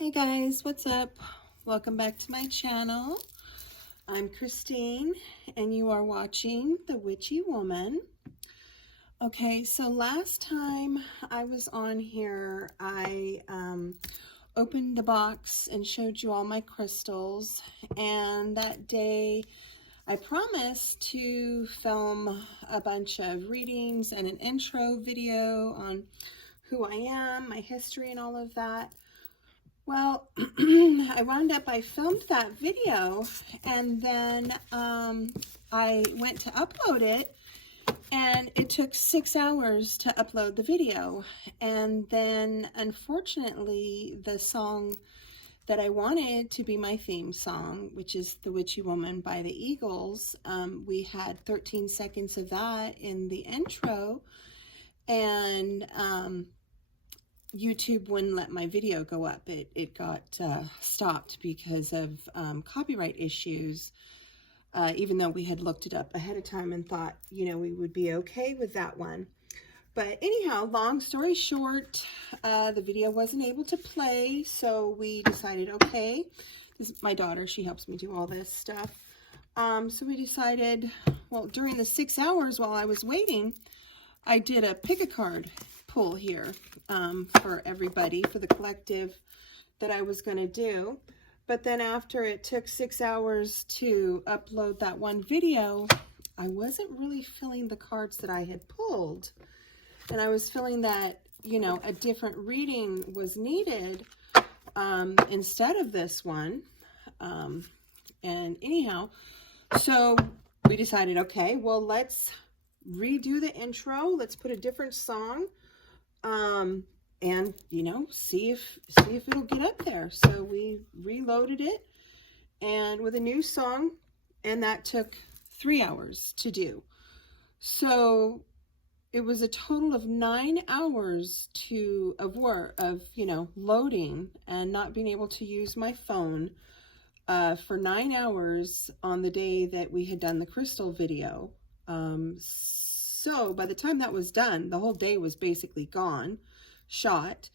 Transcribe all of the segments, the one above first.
Hey guys, what's up? Welcome back to my channel. I'm Christine and you are watching The Witchy Woman. Okay, so last time I was on here, I opened the box and showed you all my crystals, and that day I promised to film a bunch of readings and an intro video on who I am, my history and all of that. Well, I filmed that video, and then I went to upload it, and it took 6 hours to upload the video. And then, unfortunately, the song that I wanted to be my theme song, which is The Witchy Woman by the Eagles, we had 13 seconds of that in the intro, and YouTube wouldn't let my video go up. It got stopped because of copyright issues, even though we had looked it up ahead of time and thought, you know, we would be okay with that one. But anyhow, long story short, the video wasn't able to play, so we decided, okay, this is my daughter, she helps me do all this stuff. So we decided, well, during the 6 hours while I was waiting, I did a pick a card pull here for everybody, for the collective that I was going to do. But then after it took 6 hours to upload that one video, I wasn't really feeling the cards that I had pulled. And I was feeling that, you know, a different reading was needed instead of this one. And anyhow, so we decided, okay, well, let's redo the intro. Let's put a different song. And you know, see if it'll get up there. So we reloaded it and with a new song, and that took 3 hours to do. So it was a total of 9 hours of you know, loading and not being able to use my phone for 9 hours on the day that we had done the crystal video. So by the time that was done, the whole day was basically gone, shot.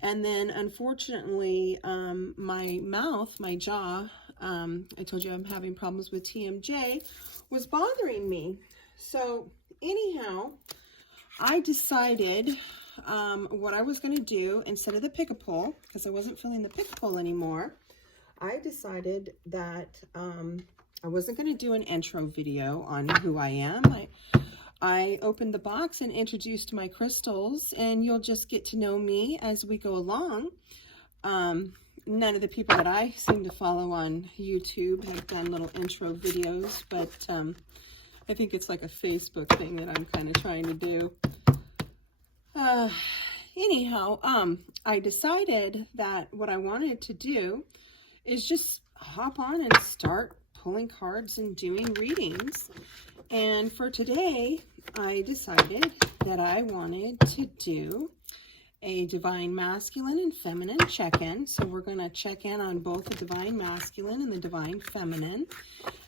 And then unfortunately, my mouth, my jaw, I told you I'm having problems with TMJ, was bothering me. So anyhow, I decided what I was going to do instead of the pick-a-pull, because I wasn't feeling the pick-a-pull anymore. I decided that I wasn't going to do an intro video on who I am. I opened the box and introduced my crystals, and you'll just get to know me as we go along. None of the people that I seem to follow on YouTube have done little intro videos, but I think it's like a Facebook thing that I'm kind of trying to do. Anyhow, I decided that what I wanted to do is just hop on and start pulling cards and doing readings. And for today, I decided that I wanted to do a divine masculine and feminine check-in. So we're going to check in on both the divine masculine and the divine feminine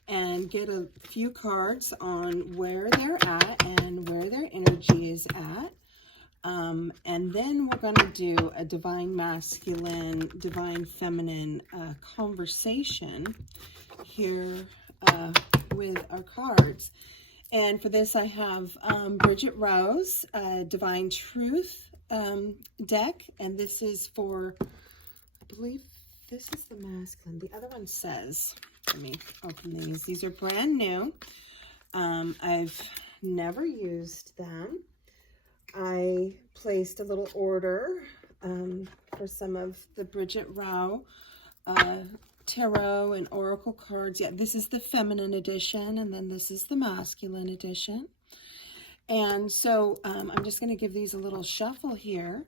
and get a few cards on where they're at and where their energy is at. And then we're going to do a divine masculine, divine feminine conversation here with our cards. And for this, I have Bridget Rowe's Divine Truth deck, and this is for, I believe this is the masculine. The other one says, let me open these. These are brand new. I've never used them. I placed a little order for some of the Bridget Rowe tarot and oracle cards. Yeah, this is the feminine edition, and then this is the masculine edition. And so I'm just going to give these a little shuffle here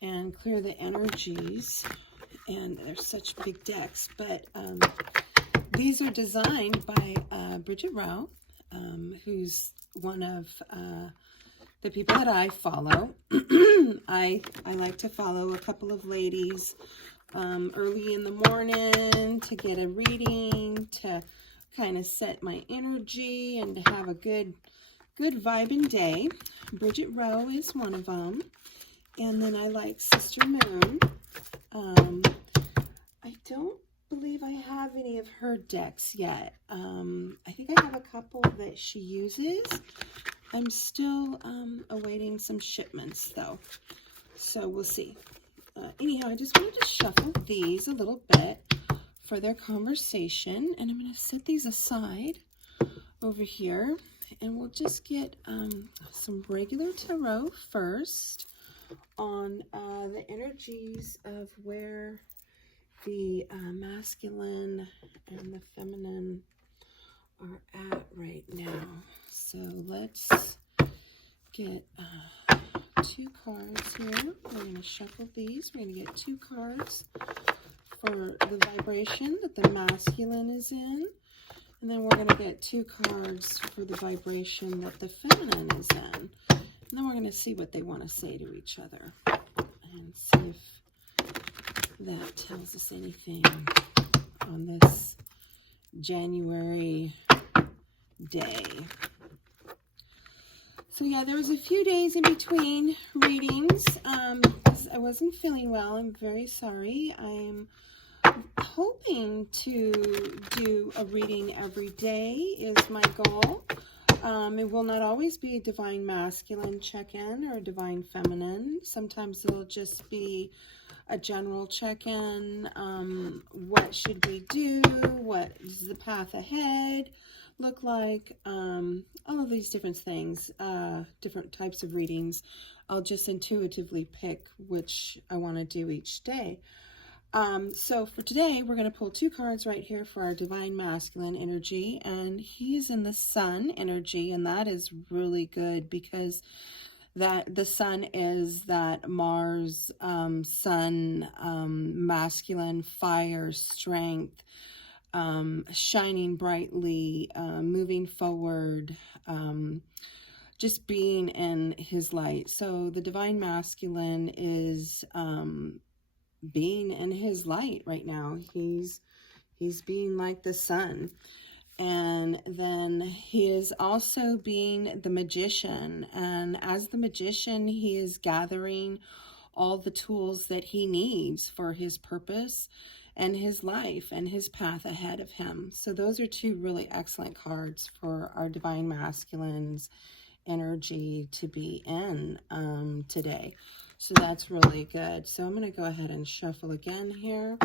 and clear the energies. And they're such big decks, but these are designed by Bridget Rowe, who's one of the people that I follow. I like to follow a couple of ladies early in the morning to get a reading, to kind of set my energy and to have a good vibing day. Bridget Rowe is one of them. And then I like Sister Moon. have any of her decks yet. I think I have a couple that she uses. I'm still awaiting some shipments though, so we'll see. Anyhow, I just wanted to shuffle these a little bit for their conversation, and I'm going to set these aside over here, and we'll just get some regular tarot first on the energies of where the masculine and the feminine are at right now. So let's get 2 cards here. We're going to shuffle these. We're going to get 2 cards for the vibration that the masculine is in. And then we're going to get 2 cards for the vibration that the feminine is in. And then we're going to see what they want to say to each other. And see if that tells us anything on this January day. So yeah, there was a few days in between readings. I wasn't feeling well. I'm very sorry. I'm hoping to do a reading every day is my goal. It will not always be a divine masculine check-in or a divine feminine. Sometimes it'll just be a general check-in. What should we do? What does the path ahead look like? All of these different things, different types of readings. I'll just intuitively pick which I want to do each day. So for today, we're going to pull 2 cards right here for our divine masculine energy, and he's in the sun energy, and that is really good because that the sun is that Mars, sun, masculine, fire, strength, shining brightly, moving forward, just being in his light. So the divine masculine is being in his light right now. He's being like the sun. And then he is also being the magician. And as the magician, he is gathering all the tools that he needs for his purpose and his life and his path ahead of him. So those are 2 really excellent cards for our divine masculine's energy to be in today. So that's really good. So I'm going to go ahead and shuffle again here.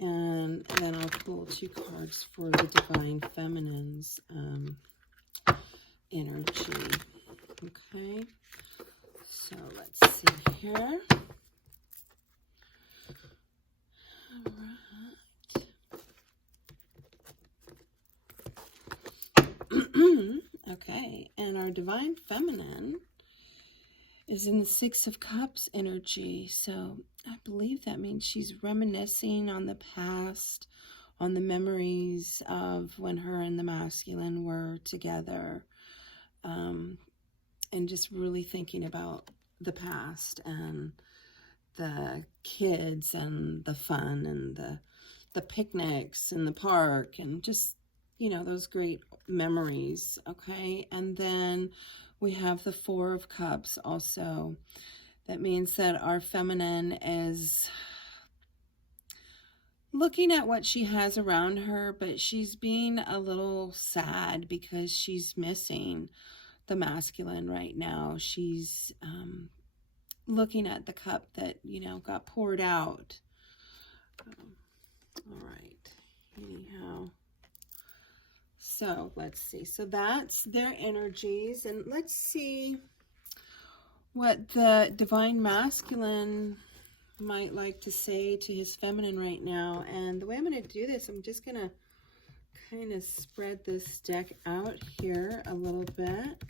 And then I'll pull 2 cards for the divine feminine's energy. Okay. So let's see here. All right. Okay. And our divine feminine is in the 6 of Cups energy. So I believe that means she's reminiscing on the past, on the memories of when her and the masculine were together, and just really thinking about the past and the kids and the fun and the picnics in the park and just, you know, those great memories. Okay. And then we have the 4 of Cups also. That means that our feminine is looking at what she has around her, but she's being a little sad because she's missing the masculine right now. She's looking at the cup that, you know, got poured out. All right. Anyhow. So let's see. So that's their energies. And let's see what the divine masculine might like to say to his feminine right now. And the way I'm going to do this, I'm just going to kind of spread this deck out here a little bit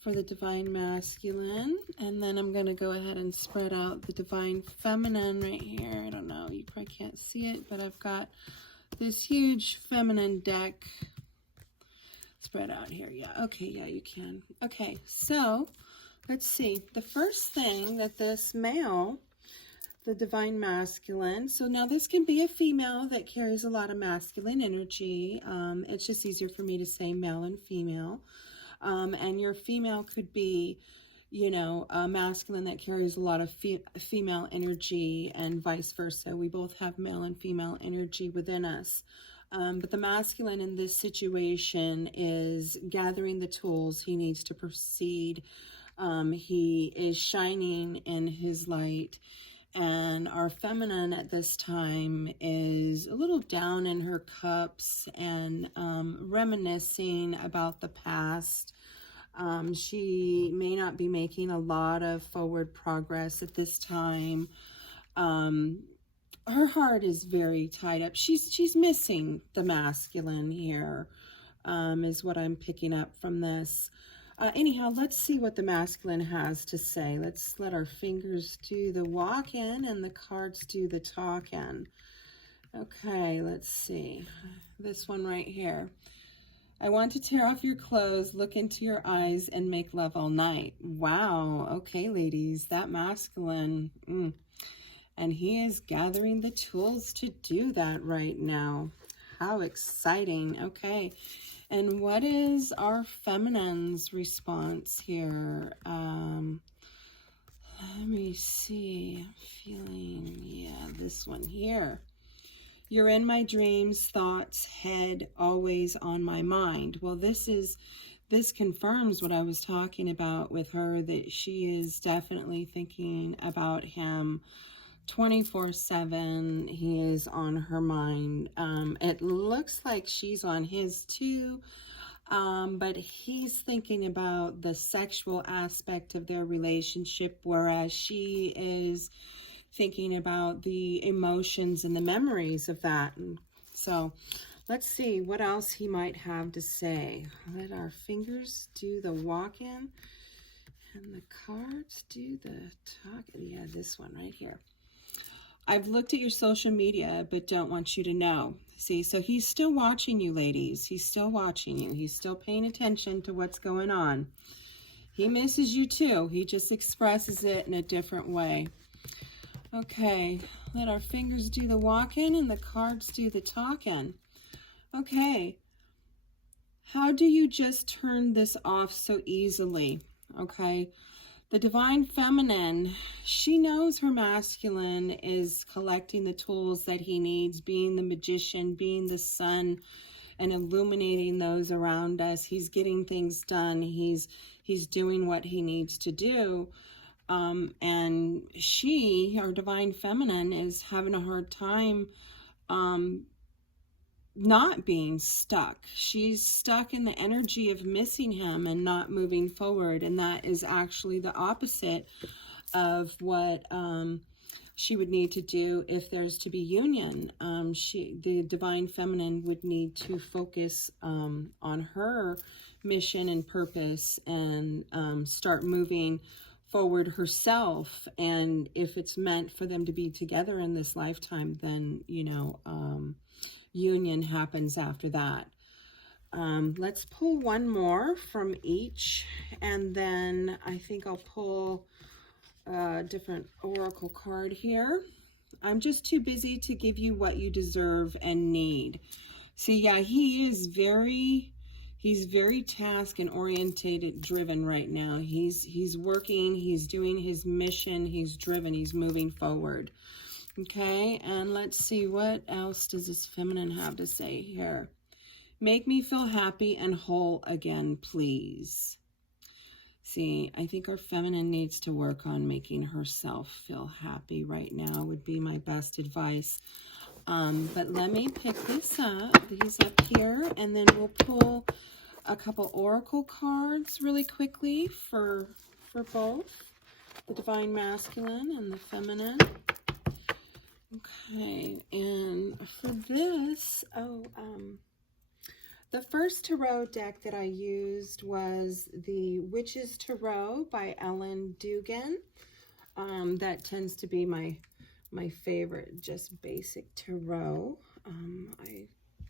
for the divine masculine. And then I'm going to go ahead and spread out the divine feminine right here. I don't know, you probably can't see it, but I've got this huge feminine deck spread out here. Yeah, okay, yeah, you can. Okay, so let's see. The first thing that this male, the divine masculine, so now this can be a female that carries a lot of masculine energy. It's just easier for me to say male and female. And your female could be, you know, a masculine that carries a lot of female energy, and vice versa. We both have male and female energy within us. But the masculine in this situation is gathering the tools he needs to proceed. He is shining in his light. And our feminine at this time is a little down in her cups and reminiscing about the past. She may not be making a lot of forward progress at this time. Her heart is very tied up. She's missing the masculine here, is what I'm picking up from this. Anyhow, let's see what the masculine has to say. Let's let our fingers do the walk-in and the cards do the talk-in. Okay, let's see. This one right here. I want to tear off your clothes, look into your eyes, and make love all night. Wow. Okay, ladies, that masculine. And he is gathering the tools to do that right now. How exciting. Okay. And what is our feminine's response here? Let me see. I'm feeling, yeah, this one here. You're in my dreams, thoughts, head, always on my mind. Well, this confirms what I was talking about with her, that she is definitely thinking about him 24/7. He is on her mind. It looks like she's on his too, but he's thinking about the sexual aspect of their relationship, whereas she is thinking about the emotions and the memories of that. And so let's see what else he might have to say. Let our fingers do the walk-in and the cards do the talk. Yeah, this one right here. I've looked at your social media, but don't want you to know. See, so he's still watching you, ladies. He's still watching you. He's still paying attention to what's going on. He misses you too. He just expresses it in a different way. Okay, let our fingers do the walk-in and the cards do the talk-in. Okay, how do you just turn this off so easily? Okay. The divine feminine, she knows her masculine is collecting the tools that he needs, being the magician, being the sun, and illuminating those around us. He's getting things done. He's doing what he needs to do. And she, our divine feminine, is having a hard time not being stuck. She's stuck in the energy of missing him and not moving forward, and that is actually the opposite of what she would need to do if there's to be union. The divine feminine would need to focus on her mission and purpose and start moving forward herself. And if it's meant for them to be together in this lifetime, then, you know, union happens after that. Let's pull one more from each, and then I think I'll pull a different oracle card here. I'm just too busy to give you what you deserve and need. See, yeah, he's very task and orientated driven right now. He's working, he's doing his mission, he's driven, he's moving forward. Okay, and let's see, what else does this feminine have to say here? Make me feel happy and whole again, please. See, I think our feminine needs to work on making herself feel happy right now, would be my best advice. But let me pick these up here, and then we'll pull a couple oracle cards really quickly for both the divine masculine and the feminine. Okay, and for this, the first tarot deck that I used was the Witches Tarot by Ellen Dugan. That tends to be my favorite, just basic tarot.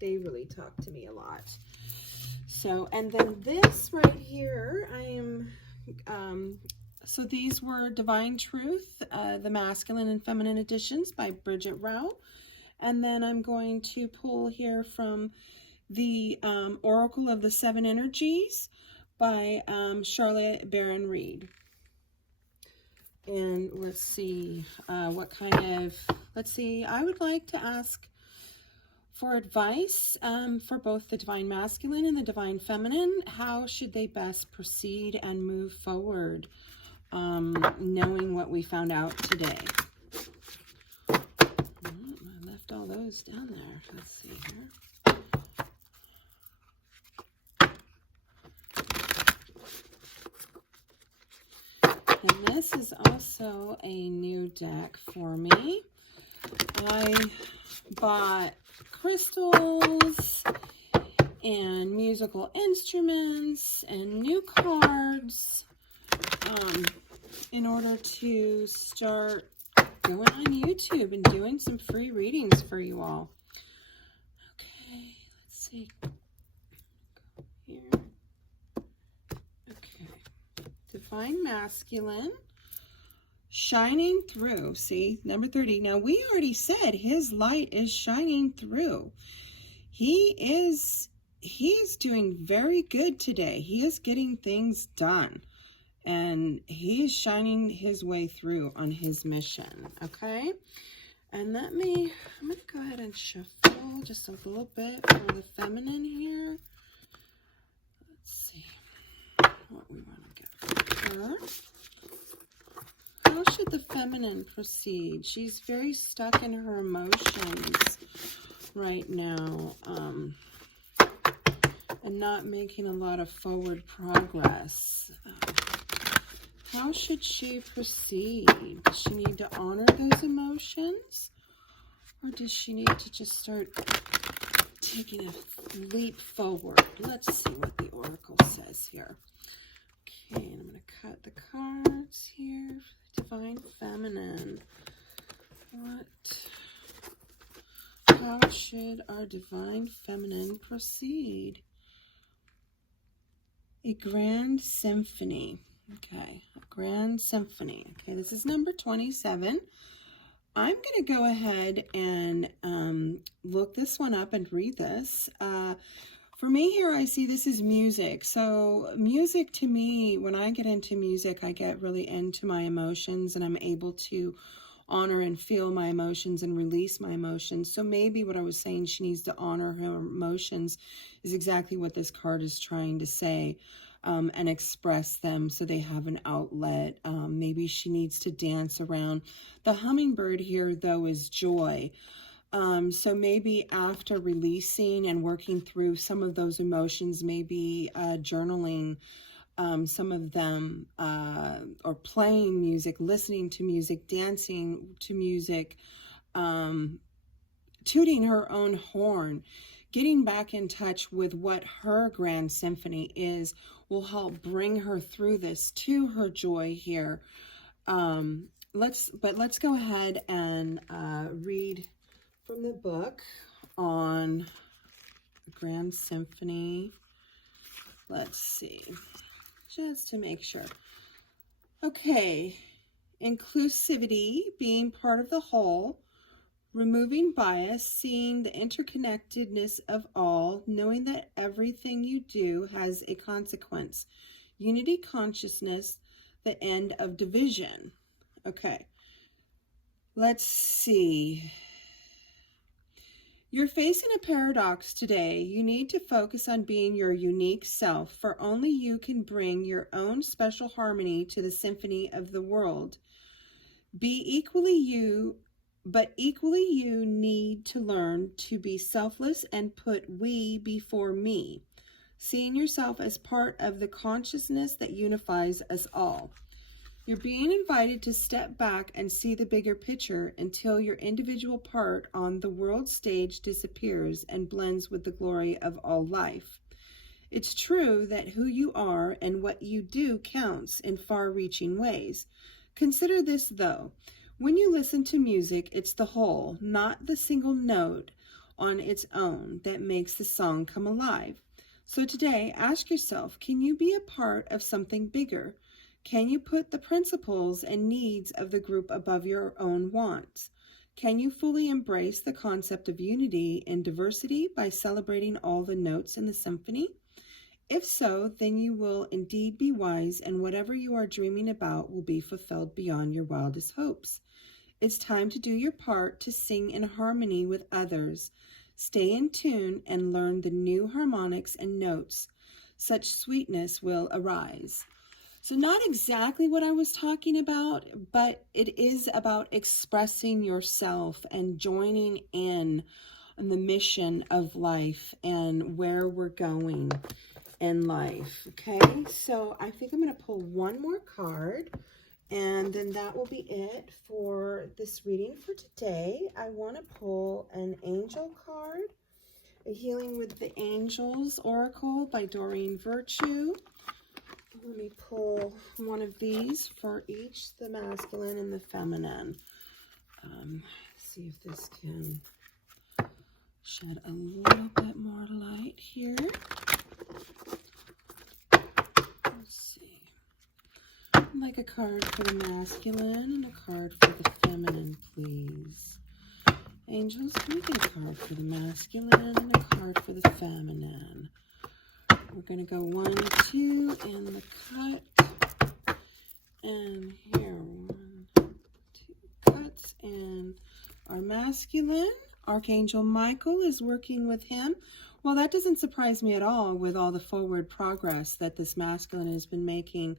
They really talk to me a lot. So, and then this right here, so these were Divine Truth, the masculine and feminine editions by Bridget Rao. And then I'm going to pull here from the Oracle of the Seven Energies by Charlotte Baron Reed. And let's see, what kind of, let's see, I would like to ask for advice for both the Divine Masculine and the Divine Feminine. How should they best proceed and move forward, knowing what we found out today? I left all those down there. Let's see here. And this is also a new deck for me. I bought crystals and musical instruments and new cards in order to start going on YouTube and doing some free readings for you all. Okay, let's see. Go here. Okay. Divine Masculine. Shining through. See, number 30. Now, we already said his light is shining through. He's doing very good today. He is getting things done. And he is shining his way through on his mission. Okay? And I'm going to go ahead and shuffle just a little bit for the feminine here. Let's see what we want to get for her. How should the feminine proceed? She's very stuck in her emotions right now, and not making a lot of forward progress. How should she proceed? Does she need to honor those emotions? Or does she need to just start taking a leap forward? Let's see what the Oracle says here. Okay, and I'm going to cut the cards here for the Divine Feminine. How should our Divine Feminine proceed? A Grand Symphony. Okay, a Grand Symphony. Okay, this is number 27. I'm going to go ahead and look this one up and read this. For me here, I see this is music. So music to me, when I get into music, I get really into my emotions and I'm able to honor and feel my emotions and release my emotions. So maybe what I was saying, she needs to honor her emotions, is exactly what this card is trying to say, and express them so they have an outlet. Maybe she needs to dance around. The hummingbird here, though, is joy. So maybe after releasing and working through some of those emotions, maybe journaling some of them, or playing music, listening to music, dancing to music, tooting her own horn, getting back in touch with what her grand symphony is will help bring her through this to her joy here. Let's go ahead and read from the book on Grand Symphony. Let's see, just to make sure. Okay, inclusivity, being part of the whole, removing bias, seeing the interconnectedness of all, knowing that everything you do has a consequence. Unity consciousness, the end of division. Okay, let's see. You're facing a paradox today. You need to focus on being your unique self, for only you can bring your own special harmony to the symphony of the world. Be equally you, but equally you need to learn to be selfless and put we before me, seeing yourself as part of the consciousness that unifies us all. You're being invited to step back and see the bigger picture until your individual part on the world stage disappears and blends with the glory of all life. It's true that who you are and what you do counts in far-reaching ways. Consider this, though. When you listen to music, it's the whole, not the single note on its own, that makes the song come alive. So today, ask yourself, can you be a part of something bigger? Can you put the principles and needs of the group above your own wants? Can you fully embrace the concept of unity and diversity by celebrating all the notes in the symphony? If so, then you will indeed be wise, and whatever you are dreaming about will be fulfilled beyond your wildest hopes. It's time to do your part to sing in harmony with others. Stay in tune and learn the new harmonics and notes. Such sweetness will arise. So not exactly what I was talking about, but it is about expressing yourself and joining in on the mission of life and where we're going in life. Okay, so I think I'm going to pull one more card, and then that will be it for this reading for today. I want to pull an angel card, A Healing with the Angels Oracle by Doreen Virtue. Let me pull one of these for each, the masculine and the feminine. See if this can shed a little bit more light here. Let's see. I'd like a card for the masculine and a card for the feminine, please. Angels, can we get a card for the masculine and a card for the feminine? We're going to go 1, 2 in the cut. And here, 1, 2 cuts. And our masculine, Archangel Michael, is working with him. Well, that doesn't surprise me at all with all the forward progress that this masculine has been making.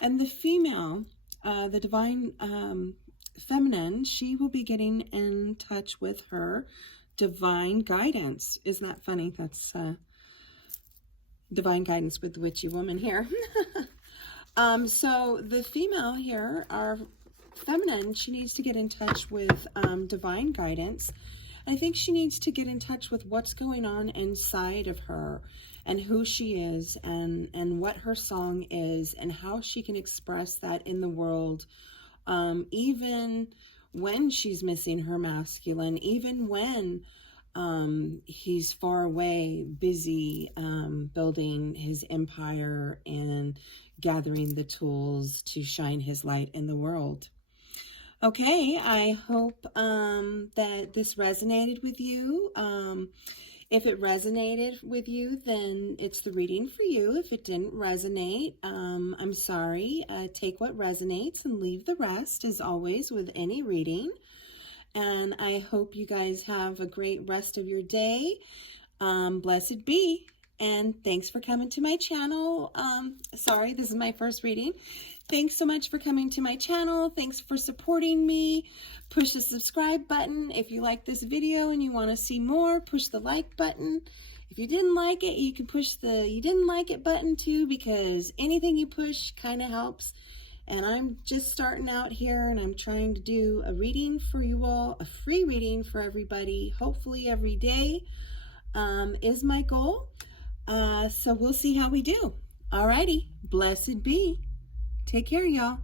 And the female, the divine feminine, she will be getting in touch with her divine guidance. Isn't that funny? That's divine guidance with the Witchy Woman here. So the female here, our feminine, she needs to get in touch with divine guidance. I think she needs to get in touch with what's going on inside of her and who she is and what her song is and how she can express that in the world, even when she's missing her masculine, even when he's far away, busy building his empire and gathering the tools to shine his light in the world. Okay, I hope that this resonated with you. If it resonated with you, then it's the reading for you. If it didn't resonate, I'm sorry. Take what resonates and leave the rest, as always, with any reading. And I hope you guys have a great rest of your day. Blessed be. And thanks for coming to my channel. Sorry, this is my first reading. Thanks so much for coming to my channel. Thanks for supporting me. Push the subscribe button. If you like this video and you want to see more, push the like button. If you didn't like it, you can push the you didn't like it button too, because anything you push kind of helps. And I'm just starting out here, and I'm trying to do a reading for you all, a free reading for everybody, hopefully every day is my goal. So we'll see how we do. Alrighty, blessed be. Take care, y'all.